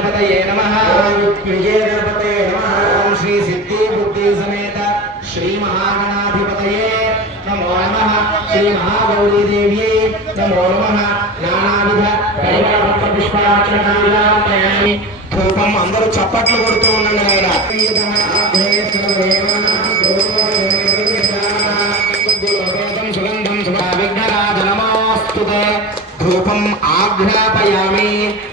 गणपतये नमः विजय गणपतये नमः ओम श्री सिद्धि बुद्धि समेत श्री महागणाधिपतये नमो नमः श्री महागौरी देव्यै नमो नमः नानाविध परिवार पुष्पार्चनायामि धूपम अंदरू चप्पట్లు కొడుతూ ఉండండి నాయనా ధూపం ఆఘ్రాపయామి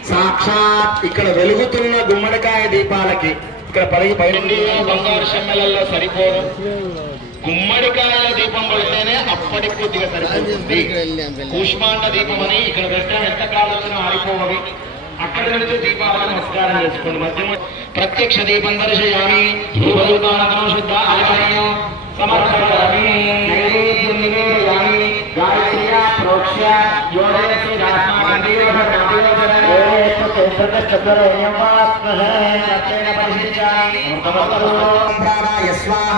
సాక్షాత్ ఇక్కడ వెలుగుతున్న గుమ్మడికాయ దీపాలకి ఇక్కడ పైనుండి బంగారు శమ్మలలో సరిపోదు గుమ్మడికాయల దీపం పెడితేనే అప్పటికి కొద్దిగా సరిపోతుంది కూష్మాండ దీపం అని ఇక్కడ పెట్టడం ఎంతకాలం వచ్చినా ఆరిపోవవి అక్కడ నుంచి దీపావళి నమస్కారం చేసుకోండి మధ్య ప్రత్యక్ష దీపం దర్శయామి ధూపదీపానందనం శుద్ధ ఆలయం సమర్పయామి నైవేద్యం నివేదయామి గాయత్ర్యా ప్రోక్ష్య యోగేశ్వరి స్వాహ